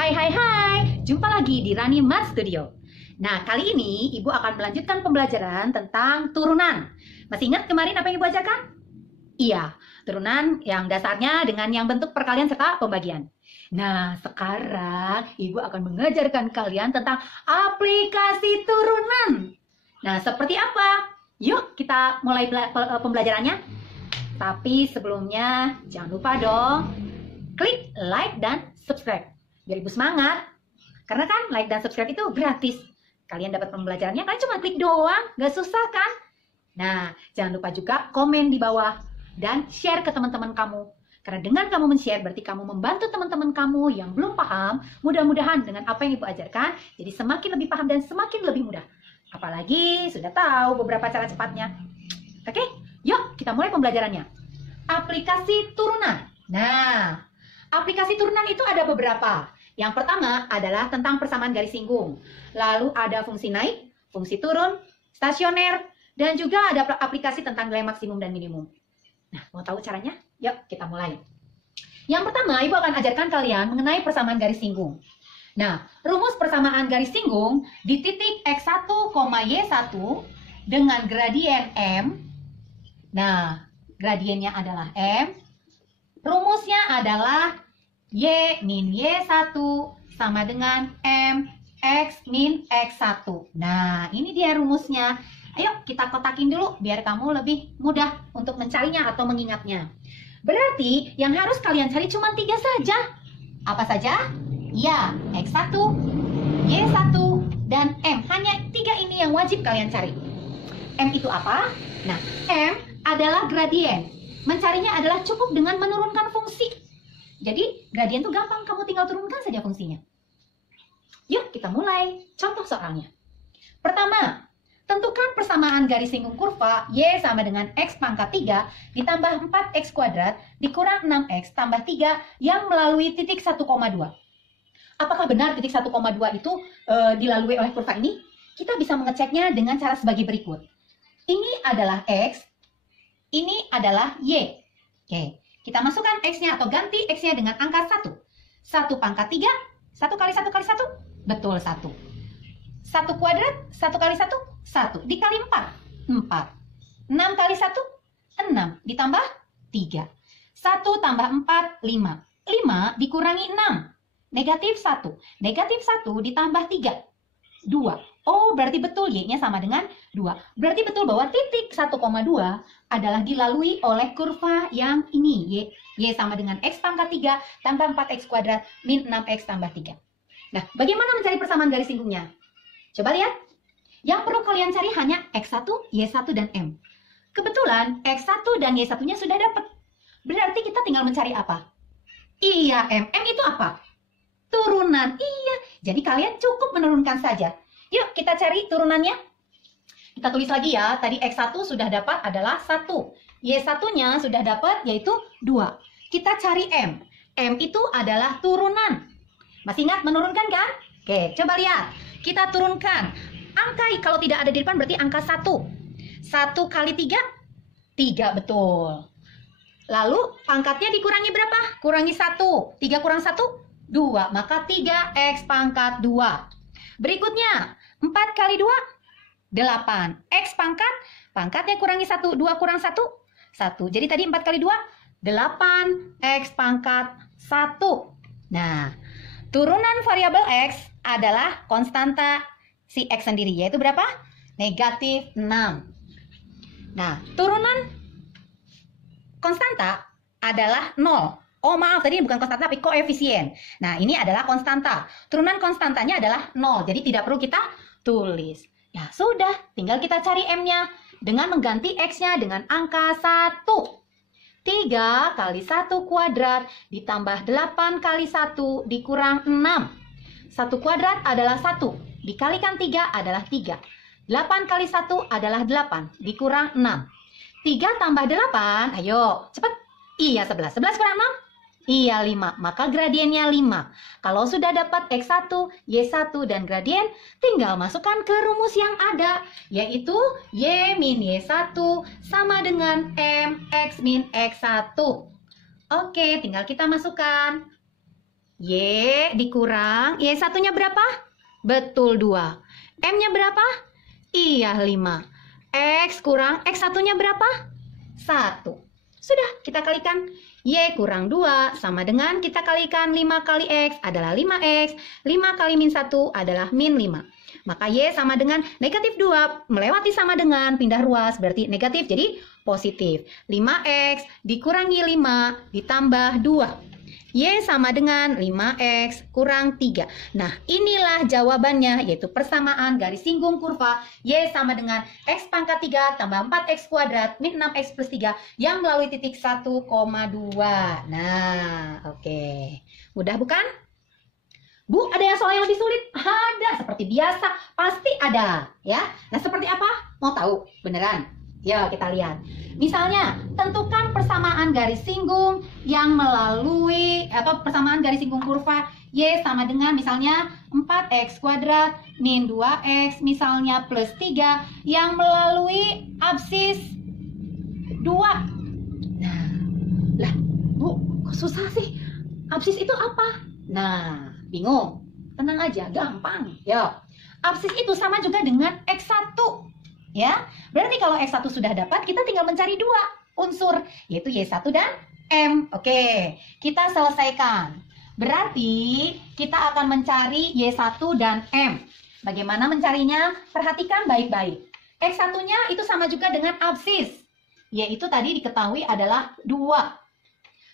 Hai, jumpa lagi di Rani Math Studio. Nah, kali ini Ibu akan melanjutkan pembelajaran tentang turunan. Masih ingat kemarin apa yang Ibu ajarkan? Iya, turunan yang dasarnya dengan yang bentuk perkalian serta pembagian. Nah, sekarang Ibu akan mengajarkan kalian tentang aplikasi turunan. Nah, seperti apa? Yuk, kita mulai pembelajarannya. Tapi sebelumnya, jangan lupa dong, klik like dan subscribe. Biar Ibu semangat. Karena kan like dan subscribe itu gratis. Kalian dapat pembelajarannya, kalian cuma klik doang. Gak susah kan? Nah, jangan lupa juga komen di bawah. Dan share ke teman-teman kamu. Karena dengan kamu men-share, berarti kamu membantu teman-teman kamu yang belum paham. Mudah-mudahan dengan apa yang Ibu ajarkan, jadi semakin lebih paham dan semakin lebih mudah. Apalagi sudah tahu beberapa cara cepatnya. Oke, yuk kita mulai pembelajarannya. Aplikasi turunan. Nah, aplikasi turunan itu ada beberapa. Yang pertama adalah tentang persamaan garis singgung. Lalu ada fungsi naik, fungsi turun, stasioner, dan juga ada aplikasi tentang nilai maksimum dan minimum. Nah, mau tahu caranya? Yuk, kita mulai. Yang pertama, Ibu akan ajarkan kalian mengenai persamaan garis singgung. Nah, rumus persamaan garis singgung di titik X1, Y1 dengan gradien M. Nah, gradiennya adalah M. Rumusnya adalah Y min Y1 sama dengan M X min X1. Nah, ini dia rumusnya. Ayo kita kotakin dulu biar kamu lebih mudah untuk mencarinya atau mengingatnya. Berarti yang harus kalian cari cuma 3 saja. Apa saja? Ya, X1, Y1, dan M. Hanya 3 ini yang wajib kalian cari. M itu apa? Nah, M adalah gradien. Mencarinya adalah cukup dengan menurunkan fungsi. Jadi, gradien itu gampang, kamu tinggal turunkan saja fungsinya. Yuk, kita mulai. Contoh soalnya. Pertama, tentukan persamaan garis singgung kurva Y sama dengan X pangkat 3 ditambah 4X kuadrat dikurang 6X tambah 3 yang melalui titik 1,2. Apakah benar titik 1,2 itu dilalui oleh kurva ini? Kita bisa mengeceknya dengan cara sebagai berikut. Ini adalah X, ini adalah Y. Oke. Kita masukkan X-nya atau ganti X-nya dengan angka 1. 1 pangkat 3, 1 kali 1 kali 1, betul 1. 1 kuadrat, 1 kali 1, 1. Dikali 4, 4. 6 kali 1, 6. Ditambah 3. 1 tambah 4, 5. 5 dikurangi 6. Negatif 1. Negatif 1 ditambah 3. 2. Oh, berarti betul Y-nya sama dengan 2. Berarti betul bahwa titik 1,2 adalah dilalui oleh kurva yang ini. Y sama dengan X pangkat 3 tambah 4X kuadrat min 6X tambah 3. Nah, bagaimana mencari persamaan garis singgungnya? Coba lihat. Yang perlu kalian cari hanya X1, Y1, dan M. Kebetulan X1 dan Y1-nya sudah dapat. Berarti kita tinggal mencari apa? Iya, M. M itu apa? Turunan. Iya. Jadi kalian cukup menurunkan saja. Yuk kita cari turunannya. Kita tulis lagi ya. Tadi X1 sudah dapat adalah 1. Y1-nya sudah dapat yaitu 2. Kita cari M. M itu adalah turunan. Masih ingat menurunkan kan? Oke, coba lihat. Kita turunkan. Angka kalau tidak ada di depan berarti angka 1. 1 kali 3? 3, betul. Lalu pangkatnya dikurangi berapa? Kurangi 1. 3 kurang 1? 2. Maka 3X pangkat 2. Berikutnya, 4 kali 2? 8. X pangkat? Pangkatnya kurangi 1. 2 kurang 1? 1. Jadi tadi 4 kali 2? 8. X pangkat 1. Nah, turunan variabel X adalah konstanta si X sendiri. Yaitu berapa? Negatif 6. Nah, turunan konstanta adalah 0. Oh maaf, tadi bukan konstanta tapi koefisien. Nah, ini adalah konstanta. Turunan konstantanya adalah 0. Jadi tidak perlu kita tulis. Ya sudah, tinggal kita cari M-nya. Dengan mengganti X-nya dengan angka 1. 3 kali 1 kuadrat ditambah 8 kali 1 dikurang 6. 1 kuadrat adalah 1. Dikalikan 3 adalah 3. 8 kali 1 adalah 8. Dikurang 6. 3 tambah 8, ayo cepat. Iya 11. 11 kurang 6? Iya 5. Maka gradiennya 5. Kalau sudah dapat X1, Y1, dan gradien, tinggal masukkan ke rumus yang ada. Yaitu Y min Y1 sama dengan M X min X1. Oke, tinggal kita masukkan. Y dikurang, Y satunya berapa? Betul 2. M-nya berapa? Iya 5. X kurang X satunya berapa? 1. Sudah, kita kalikan. Y kurang 2 sama dengan kita kalikan 5 kali X adalah 5X. 5 kali min 1 adalah min 5. Maka Y sama dengan negatif 2. Melewati sama dengan pindah ruas berarti negatif jadi positif. 5X dikurangi 5 ditambah 2. Y sama dengan 5X kurang 3. Nah, inilah jawabannya, yaitu persamaan garis singgung kurva Y sama dengan X pangkat 3 tambah 4X kuadrat min 6X plus 3 yang melalui titik 1,2. Nah, oke. Mudah bukan? Bu, ada yang soal yang lebih sulit? Ada, seperti biasa. Pasti ada, ya. Nah, seperti apa? Mau tahu? Beneran? Ya, kita lihat. Misalnya, tentukan persamaan garis singgung yang melalui persamaan garis singgung kurva Y sama dengan misalnya 4X kuadrat min 2X misalnya plus 3 yang melalui absis 2. Nah, lah, Bu, kok susah sih? Absis itu apa? Nah, bingung? Tenang aja, gampang. Yuk, absis itu sama juga dengan X1. Ya, berarti kalau X1 sudah dapat, kita tinggal mencari 2 unsur, yaitu Y1 dan M. Oke, kita selesaikan. Berarti kita akan mencari Y1 dan M. Bagaimana mencarinya? Perhatikan baik-baik. X1-nya itu sama juga dengan absis, yaitu tadi diketahui adalah 2.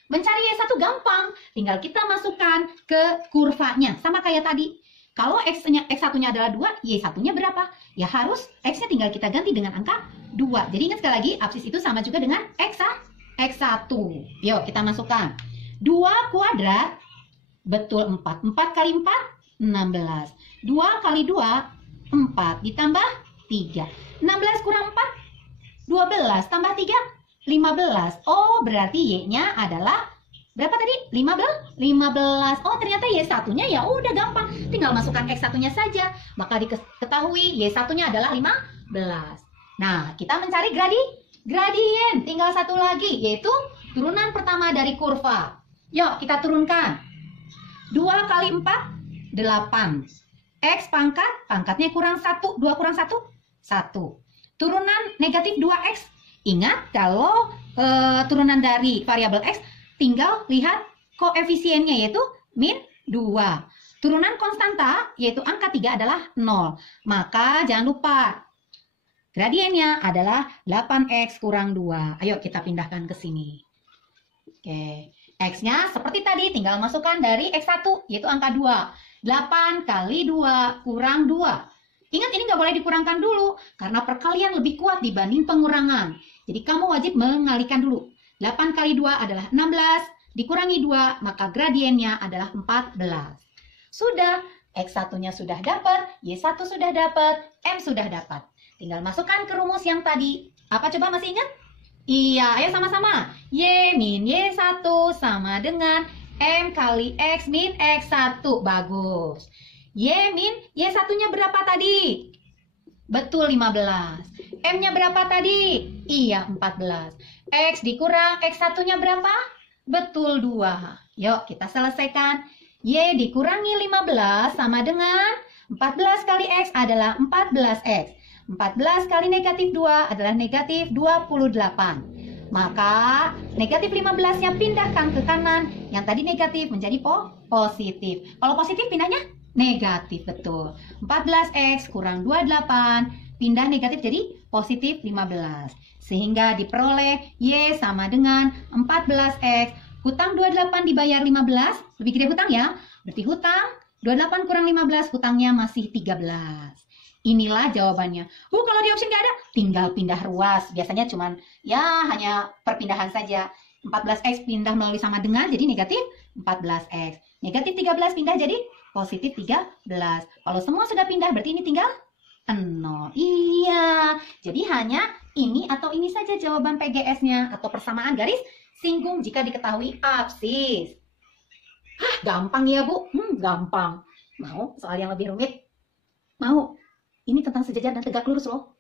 Mencari Y1 gampang, tinggal kita masukkan ke kurvanya, sama kayak tadi. Kalau X1-nya adalah 2, Y1-nya berapa? Ya harus X-nya tinggal kita ganti dengan angka 2. Jadi ingat sekali lagi, absis itu sama juga dengan X1. Yuk, kita masukkan. 2 kuadrat, betul 4. 4 kali 4, 16. 2 kali 2, 4. Ditambah 3. 16 kurang 4, 12. Tambah 3, 15. Oh, berarti Y-nya adalah berapa tadi? 15? 15. Oh, ternyata Y1-nya ya udah gampang. Tinggal masukkan X1-nya saja. Maka diketahui Y1-nya adalah 15. Nah, kita mencari gradien. Tinggal satu lagi, yaitu turunan pertama dari kurva. Yuk, kita turunkan. 2 kali 4, 8. X pangkatnya kurang 1. 2 kurang 1, 1. Turunan negatif 2X. Ingat, kalau turunan dari variabel X, tinggal lihat koefisiennya yaitu min 2. Turunan konstanta yaitu angka 3 adalah 0. Maka jangan lupa gradiennya adalah 8X kurang 2. Ayo kita pindahkan ke sini. Oke, X-nya seperti tadi tinggal masukkan dari X1 yaitu angka 2. 8 kali 2 kurang 2. Ingat ini nggak boleh dikurangkan dulu karena perkalian lebih kuat dibanding pengurangan. Jadi kamu wajib mengalikan dulu. 8 kali 2 adalah 16, dikurangi 2, maka gradiennya adalah 14. Sudah, X1-nya sudah dapat, Y1 sudah dapat, M sudah dapat. Tinggal masukkan ke rumus yang tadi. Apa coba masih ingat? Iya, ayo sama-sama. Y min Y1 sama dengan M kali X min X1. Bagus. Y min Y1-nya berapa tadi? Betul 15. M-nya berapa tadi? Iya 14. X dikurang X1-nya berapa? Betul 2. Yuk kita selesaikan. Y dikurangi 15 sama dengan 14 kali X adalah 14X. 14 kali negatif 2 adalah negatif 28. Maka negatif 15-nya pindahkan ke kanan. Yang tadi negatif menjadi positif. Kalau positif pindahnya negatif, betul. 14X kurang 28. Pindah negatif jadi positif 15. Sehingga diperoleh Y sama dengan 14X. Hutang 28 dibayar 15. Lebih gede hutang ya. Berarti hutang 28 kurang 15, hutangnya masih 13. Inilah jawabannya. Kalau di opsi nggak ada, tinggal pindah ruas. Biasanya cuman ya hanya perpindahan saja. 14X pindah melalui sama dengan jadi negatif 14X. Negatif 13 pindah jadi positif 13. Kalau semua sudah pindah berarti ini tinggal 0. Iya. Jadi hanya ini atau ini saja jawaban PGS-nya atau persamaan garis singgung jika diketahui absis. Gampang ya, Bu? Gampang. Mau soal yang lebih rumit? Mau? Ini tentang sejajar dan tegak lurus loh.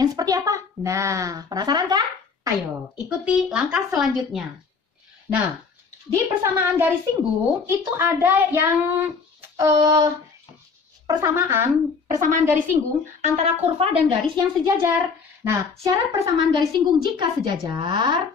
Yang seperti apa? Nah, penasaran kan? Ayo, ikuti langkah selanjutnya. Nah, di persamaan garis singgung itu ada yang persamaan garis singgung antara kurva dan garis yang sejajar. Nah, syarat persamaan garis singgung jika sejajar,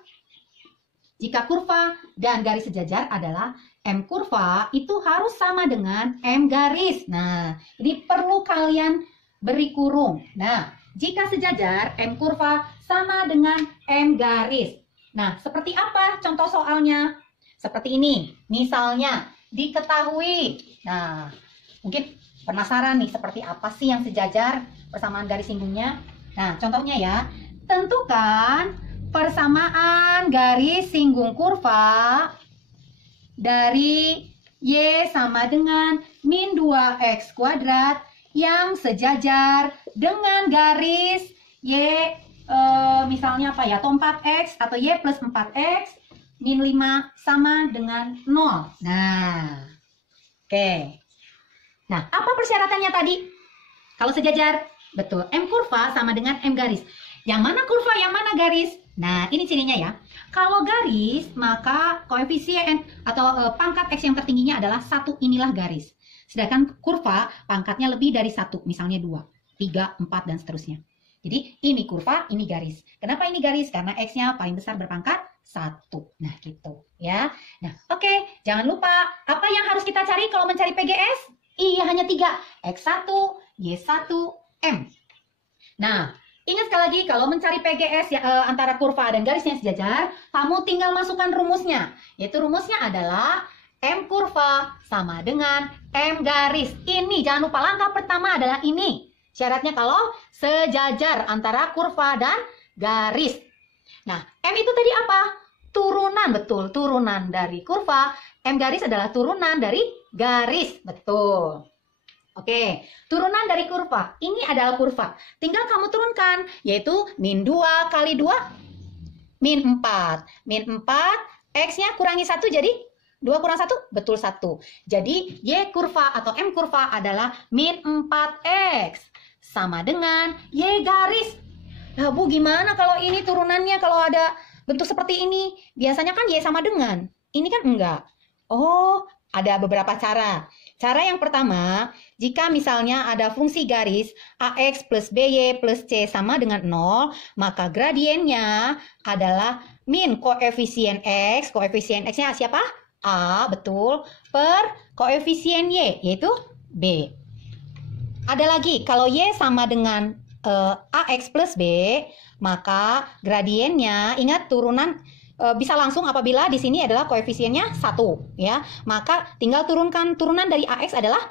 jika kurva dan garis sejajar adalah M kurva itu harus sama dengan M garis. Nah, ini perlu kalian beri kurung. Nah, jika sejajar, M kurva sama dengan M garis. Nah, seperti apa contoh soalnya? Seperti ini. Misalnya, diketahui. Nah, mungkin penasaran nih, seperti apa sih yang sejajar persamaan garis singgungnya? Nah, contohnya ya, tentukan persamaan garis singgung kurva dari Y sama dengan min 2X kuadrat yang sejajar dengan garis Y, misalnya apa ya, atau 4X atau Y plus 4X min 5 sama dengan 0. Nah, oke. Nah, apa persyaratannya tadi? Kalau sejajar, betul, M kurva sama dengan M garis. Yang mana kurva, yang mana garis? Nah, ini cirinya ya. Kalau garis, maka koefisien atau pangkat X yang tertingginya adalah 1, inilah garis. Sedangkan kurva, pangkatnya lebih dari 1, misalnya 2, 3, 4, dan seterusnya. Jadi, ini kurva, ini garis. Kenapa ini garis? Karena X-nya paling besar berpangkat 1. Nah, gitu ya. Nah, oke. Jangan lupa, apa yang harus kita cari kalau mencari PGS? Iya, hanya 3. X1, Y1, M. Nah, ingat sekali lagi, kalau mencari PGS ya, antara kurva dan garis yang sejajar, kamu tinggal masukkan rumusnya. Yaitu rumusnya adalah M kurva sama dengan M garis. Ini, jangan lupa langkah pertama adalah ini. Syaratnya kalau sejajar antara kurva dan garis. Nah, M itu tadi apa? Turunan, betul. Turunan dari kurva. M garis adalah turunan dari garis, betul. Oke, turunan dari kurva. Ini adalah kurva. Tinggal kamu turunkan, yaitu min 2 kali 2, min 4. Min 4, X-nya kurangi 1 jadi 2 kurang 1, betul 1. Jadi, Y kurva atau M kurva adalah min 4X. Sama dengan Y garis. Nah, Bu, gimana kalau ini turunannya kalau ada bentuk seperti ini? Biasanya kan Y sama dengan. Ini kan enggak. Oh, ada beberapa cara. Cara yang pertama, jika misalnya ada fungsi garis AX plus BY plus C sama dengan 0, maka gradiennya adalah min koefisien X. Koefisien X-nya siapa? A, betul. Per koefisien Y, yaitu B. Ada lagi, kalau Y sama dengan AX plus B, maka gradiennya, ingat turunan bisa langsung apabila di sini adalah koefisiennya 1 ya. Maka tinggal turunkan turunan dari AX adalah,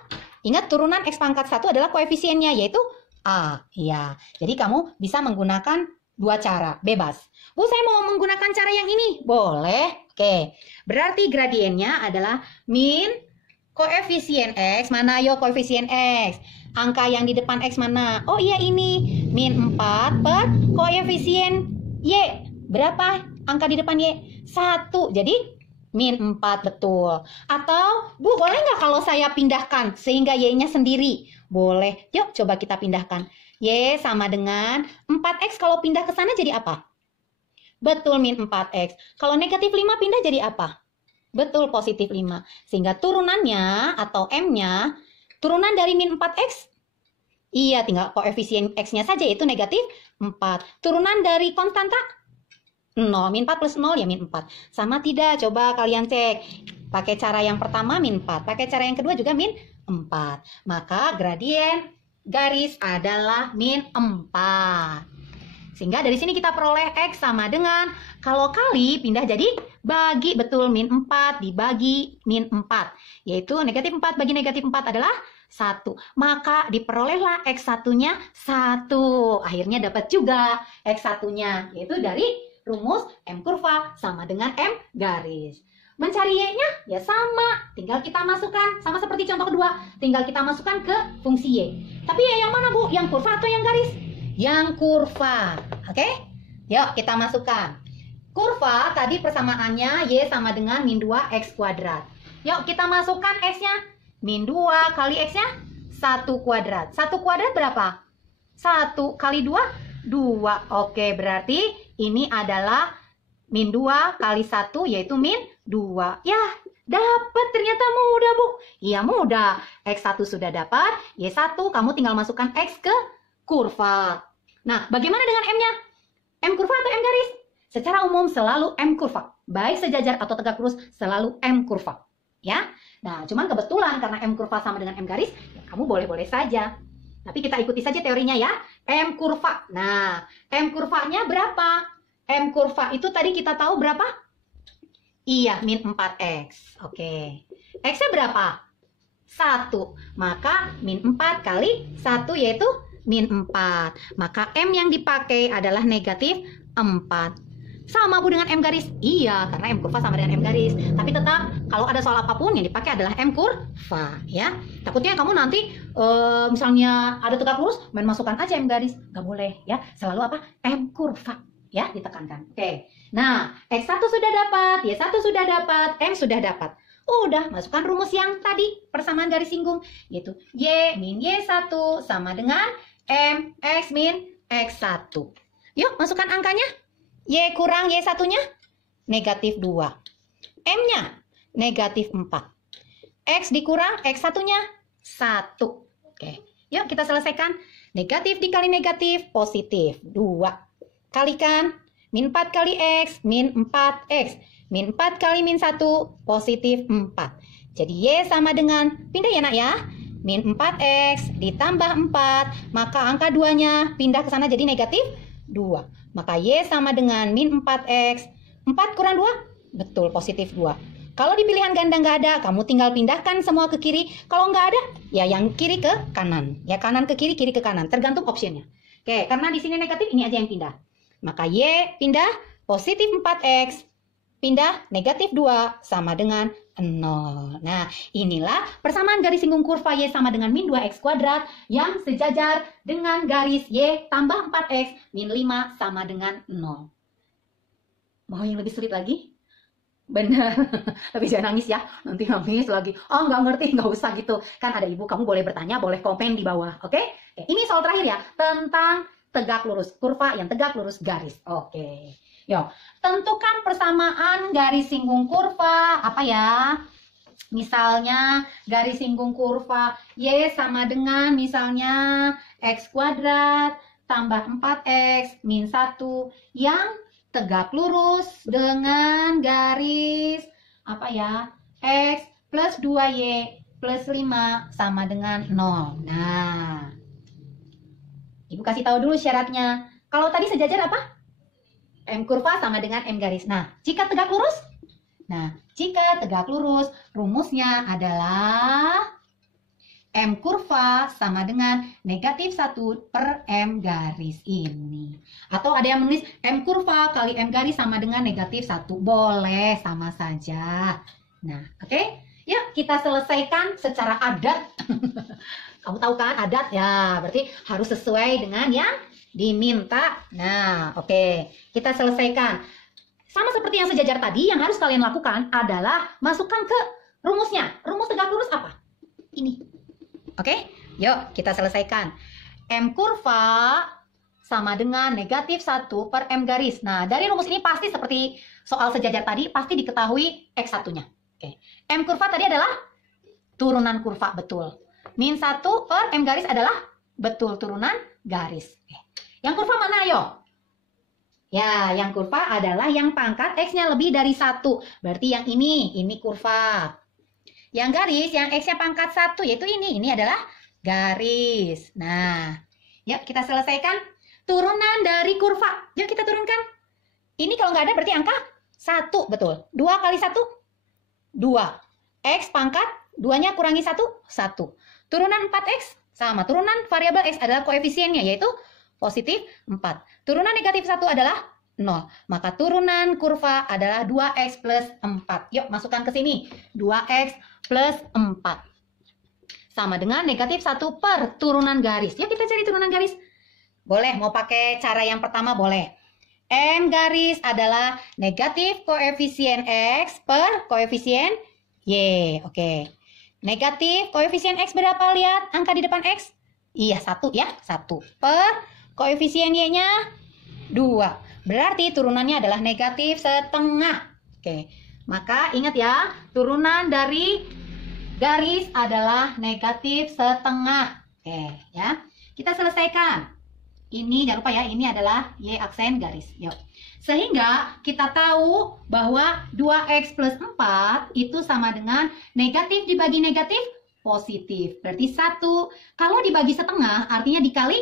ingat turunan X pangkat 1 adalah koefisiennya yaitu A ya. Jadi kamu bisa menggunakan dua cara, bebas. Bu, saya mau menggunakan cara yang ini. Boleh. Oke. Berarti gradiennya adalah min koefisien X. Mana yo koefisien X? Angka yang di depan X mana? Oh iya ini. Min 4 per koefisien Y. Berapa angka di depan Y? 1. Jadi min 4, betul. Atau, Bu, boleh nggak kalau saya pindahkan sehingga Y-nya sendiri? Boleh. Yuk, coba kita pindahkan. Y sama dengan 4X, kalau pindah ke sana jadi apa? Betul, min 4X. Kalau negatif 5 pindah jadi apa? Betul, positif 5. Sehingga turunannya atau M-nya, turunan dari min 4X? Iya, tinggal koefisien X-nya saja, yaitu negatif 4. Turunan dari konstanta? 0, min 4 plus 0 ya min 4. Sama tidak? Coba kalian cek. Pakai cara yang pertama min 4. Pakai cara yang kedua juga min 4. Maka gradien garis adalah min 4. Sehingga dari sini kita peroleh X sama dengan, kalau kali pindah jadi bagi, betul, min 4 dibagi min 4. Yaitu negatif 4 bagi negatif 4 adalah 1. Maka diperolehlah X1-nya 1. Akhirnya dapat juga X1-nya, yaitu dari rumus M kurva sama dengan M garis. Mencari Y-nya ya sama, tinggal kita masukkan, sama seperti contoh kedua, tinggal kita masukkan ke fungsi Y. Tapi ya yang mana, Bu? Yang kurva atau yang garis? Yang kurva. Oke? Yuk kita masukkan. Kurva tadi persamaannya Y sama dengan min 2X kuadrat. Yuk kita masukkan X-nya. Min 2 kali X-nya 1 kuadrat. 1 kuadrat berapa? 1 kali 2? 2. Oke, berarti ini adalah min 2 kali 1 yaitu min 2. Ya, dapat ternyata mudah, Bu. Iya, mudah. X1 sudah dapat, Y1 kamu tinggal masukkan X ke kurva. Nah, bagaimana dengan M-nya? M kurva atau M garis? Secara umum selalu M kurva. Baik sejajar atau tegak lurus, selalu M kurva. Ya. Nah, cuman kebetulan karena M kurva sama dengan M garis, ya kamu boleh-boleh saja. Tapi kita ikuti saja teorinya ya. M kurva. Nah, M kurvanya berapa? M kurva itu tadi kita tahu berapa? Iya, min 4X. Oke. X-nya berapa? 1. Maka min 4 kali 1 yaitu min 4. Maka M yang dipakai adalah negatif 4. Sama Bu dengan M garis? Iya, karena M kurva sama dengan M garis. Tapi tetap kalau ada soal apapun yang dipakai adalah M kurva, ya. Takutnya kamu nanti misalnya ada tegak lurus, main masukkan aja M garis. Gak boleh, ya. Selalu apa? M kurva, ya, ditekankan. Oke. Nah, X1 sudah dapat, Y1 sudah dapat, M sudah dapat. Udah, masukkan rumus yang tadi, persamaan garis singgung, yaitu Y min Y1 sama dengan M X min X1. Yuk, masukkan angkanya. Y kurang Y1-nya negatif 2. M-nya negatif 4. X dikurang X1-nya 1. Oke, yuk kita selesaikan. Negatif dikali negatif positif 2. Kalikan min 4 kali X min 4X. Min 4 kali min 1 positif 4. Jadi Y sama dengan, pindah ya nak ya, min 4X ditambah 4. Maka angka 2-nya pindah ke sana jadi negatif 2. Maka Y sama dengan min 4X. 4 kurang 2? Betul, positif 2. Kalau di pilihan ganda nggak ada, kamu tinggal pindahkan semua ke kiri. Kalau nggak ada, ya yang kiri ke kanan. Ya kanan ke kiri, kiri ke kanan. Tergantung optionnya. Oke, karena di sini negatif, ini aja yang pindah. Maka Y pindah positif 4X. Pindah negatif 2 sama dengan 0. Nah, inilah persamaan garis singgung kurva Y sama dengan min 2X kuadrat yang sejajar dengan garis Y tambah 4X min 5 sama dengan 0. Mau yang lebih sulit lagi? Bener. Tapi jangan nangis ya. Nanti nangis lagi. Oh, nggak ngerti, nggak usah gitu. Kan ada ibu, kamu boleh bertanya, boleh komen di bawah. Oke? Ini soal terakhir ya. Tentang tegak lurus. Kurva yang tegak lurus garis. Oke. Yuk, tentukan persamaan garis singgung kurva, apa ya? Misalnya garis singgung kurva Y sama dengan misalnya X kuadrat tambah 4X min 1 yang tegak lurus dengan garis, apa ya? X plus 2Y plus 5 sama dengan 0. Nah, Ibu kasih tahu dulu syaratnya. Kalau tadi sejajar apa? M kurva sama dengan M garis. Nah, jika tegak lurus? Nah, jika tegak lurus, rumusnya adalah M kurva sama dengan negatif 1 per M garis ini. Atau ada yang menulis M kurva kali M garis sama dengan negatif 1. Boleh, sama saja. Nah, oke? Yuk, kita selesaikan secara adat. Kamu tahu kan adat? Ya, berarti harus sesuai dengan yang diminta. Nah, oke. Kita selesaikan. Sama seperti yang sejajar tadi, yang harus kalian lakukan adalah masukkan ke rumusnya. Rumus tegak lurus apa? Ini. Oke? Yuk, kita selesaikan. M kurva sama dengan negatif 1 per M garis. Nah, dari rumus ini pasti seperti soal sejajar tadi, pasti diketahui X1-nya. Oke. M kurva tadi adalah turunan kurva, betul. Min 1 per M garis adalah betul turunan garis. Oke. Yang kurva mana ayo? Ya, yang kurva adalah yang pangkat X-nya lebih dari 1. Berarti yang ini kurva. Yang garis, yang X-nya pangkat 1, yaitu ini. Ini adalah garis. Nah, yuk kita selesaikan. Turunan dari kurva. Yuk kita turunkan. Ini kalau nggak ada berarti angka 1, betul. 2 kali 1, 2. X pangkat, 2-nya kurangi 1, 1. Turunan 4X, sama. Turunan variabel X adalah koefisiennya, yaitu positif 4. Turunan negatif 1 adalah 0. Maka turunan kurva adalah 2X plus 4. Yuk, masukkan ke sini. 2X plus 4. Sama dengan negatif 1 per turunan garis. Yuk, kita cari turunan garis. Boleh, mau pakai cara yang pertama boleh. M garis adalah negatif koefisien X per koefisien Y. Oke. Negatif koefisien X berapa? Lihat angka di depan X. Iya, 1 ya. 1 per koefisien Y-nya 2. Berarti turunannya adalah negatif setengah. Oke. Maka ingat ya, turunan dari garis adalah negatif setengah. Oke, ya. Kita selesaikan. Ini jangan lupa ya, ini adalah Y aksen garis. Yuk. Sehingga kita tahu bahwa 2X plus 4 itu sama dengan negatif dibagi negatif positif. Berarti 1. Kalau dibagi setengah artinya dikali,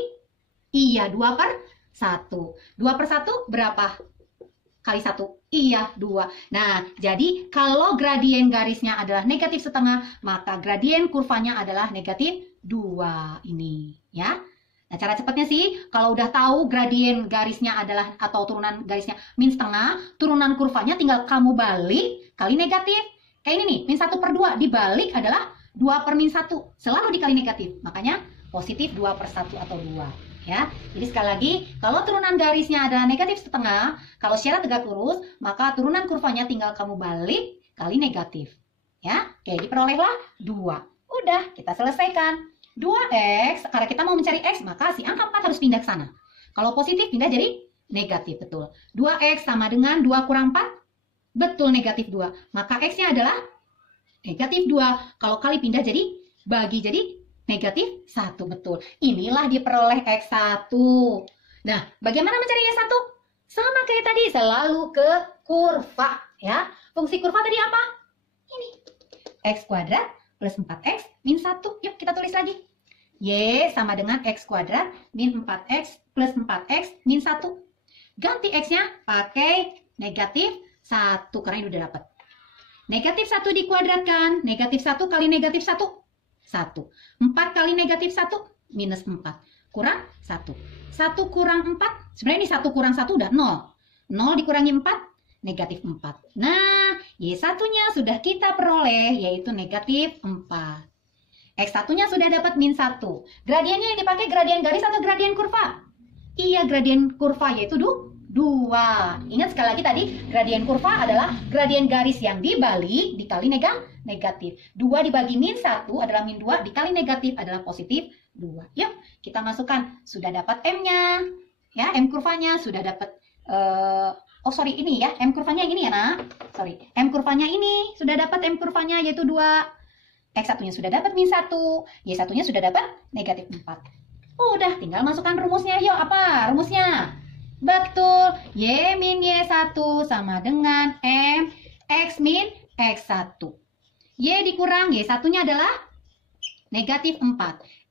iya 2 per 1. 2 per 1 berapa? Kali 1. Iya 2. Nah, jadi kalau gradien garisnya adalah negatif setengah, maka gradien kurvanya adalah negatif 2 ini. Ya. Nah, cara cepatnya sih, kalau udah tahu gradien garisnya adalah, atau turunan garisnya min setengah, turunan kurvanya tinggal kamu balik kali negatif. Kayak ini nih, min 1 per 2 dibalik adalah 2 per min 1. Selalu dikali negatif. Makanya positif 2 per 1 atau 2. Ya, jadi sekali lagi, kalau turunan garisnya adalah negatif setengah, kalau secara tegak lurus, maka turunan kurvanya tinggal kamu balik kali negatif. Ya, oke, diperolehlah 2. Udah, kita selesaikan. 2X, karena kita mau mencari X, maka si angka 4 harus pindah ke sana. Kalau positif, pindah jadi negatif, betul. 2X sama dengan 2 kurang 4, betul negatif 2. Maka X-nya adalah negatif 2. Kalau kali pindah jadi, bagi jadi negatif 1, betul. Inilah diperoleh X1. Nah, bagaimana mencari Y1? Sama kayak tadi, selalu ke kurva. Ya, fungsi kurva tadi apa? Ini, X kuadrat plus 4X min 1. Yuk kita tulis lagi. Y sama dengan X kuadrat min 4X plus 4X min 1. Ganti X-nya pakai negatif 1 karena ini udah dapat. Negatif 1 dikuadratkan. Negatif 1 kali negatif 1. 1. 4 kali negatif 1 minus 4. Kurang 1. 1 kurang 4. Sebenarnya ini 1 kurang 1 udah 0. 0 dikurangi 4. Negatif 4. Nah, Y1-nya sudah kita peroleh, yaitu negatif 4. X1-nya sudah dapat min 1. Gradiennya yang dipakai gradien garis atau gradien kurva? Iya, gradien kurva, yaitu 2. Ingat sekali lagi tadi, gradien kurva adalah gradien garis yang dibalik dikali negatif. 2 dibagi min 1 adalah min 2, dikali negatif adalah positif 2. Yuk, kita masukkan. Sudah dapat M-nya. Ya, M kurvanya sudah dapat... ini ya, M kurvanya ini ya, nak. M kurvanya ini sudah dapat M kurvanya yaitu 2. X1-nya sudah dapat min 1, Y1-nya sudah dapat negatif 4. Udah, tinggal masukkan rumusnya. Yuk, apa rumusnya? Betul, Y min Y1 sama dengan M X min X1. Y dikurang Y1-nya adalah negatif 4.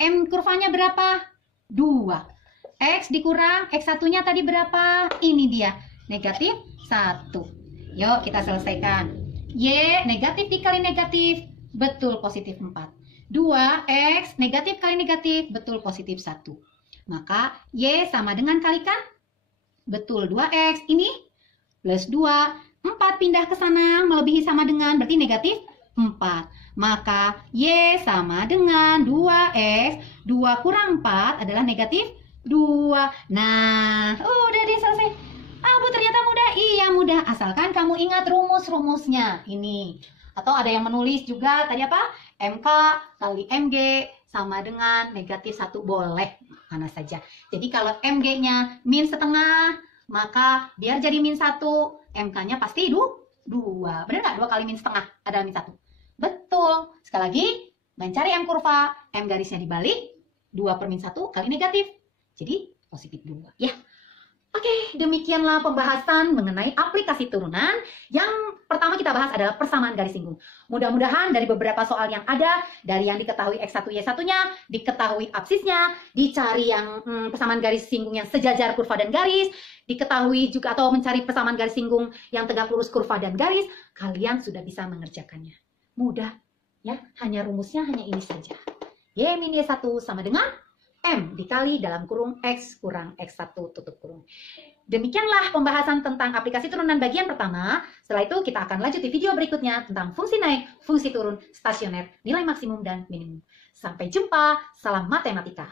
M kurvanya berapa? 2. X dikurang X1-nya tadi berapa? Ini dia. Negatif 1. Yuk kita selesaikan. Y negatif dikali negatif, betul positif 4. 2X negatif kali negatif, betul positif 1. Maka Y sama dengan kalikan, betul 2X ini plus 2. 4 pindah ke sana, melebihi sama dengan, berarti negatif 4. Maka Y sama dengan 2X, 2 kurang 4 adalah negatif 2. Nah, udah selesai. Bu, ternyata mudah. Iya, mudah. Asalkan kamu ingat rumus-rumusnya. Ini. Atau ada yang menulis juga tadi apa? MK kali MG sama dengan negatif 1. Boleh. Mana saja. Jadi kalau MG-nya min setengah, maka biar jadi min 1, MK-nya pasti 2. Benar nggak? 2 kali min setengah adalah min 1. Betul. Sekali lagi, mencari M kurva, M garisnya dibalik, 2 per min 1 kali negatif. Jadi positif 2. Ya. Oke, demikianlah pembahasan mengenai aplikasi turunan. Yang pertama kita bahas adalah persamaan garis singgung. Mudah-mudahan dari beberapa soal yang ada, dari yang diketahui X1, Y1-nya, diketahui absisnya, dicari yang persamaan garis singgung yang sejajar kurva dan garis, diketahui juga atau mencari persamaan garis singgung yang tegak lurus kurva dan garis, kalian sudah bisa mengerjakannya. Mudah, ya. Hanya rumusnya hanya ini saja. Y min Y1 sama dengan M dikali dalam kurung X kurang X1 tutup kurung. Demikianlah pembahasan tentang aplikasi turunan bagian pertama. Setelah itu kita akan lanjut di video berikutnya tentang fungsi naik, fungsi turun, stasioner, nilai maksimum dan minimum. Sampai jumpa, salam matematika.